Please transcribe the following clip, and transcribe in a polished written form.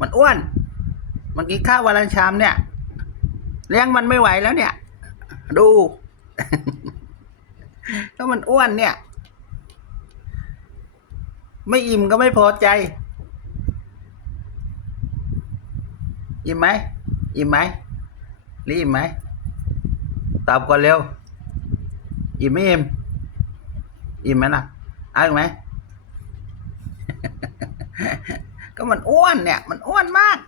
มันอ้วนมันกินข้าววันละชามเนี่ยเลี้ยงมันไม่ไหวแล้วเนี่ยดู ถ้ามันอ้วนเนี่ยไม่อิ่มก็ไม่พอใจอิ่มไหมอิ่มไหมหรืออิ่มไหมตอบก่อนเร็วอิ่มไม่อิ่มอิ่มไหมล่ะเอาอีกไหม ก็มันอ้วนเนี่ยมันอ้วนมาก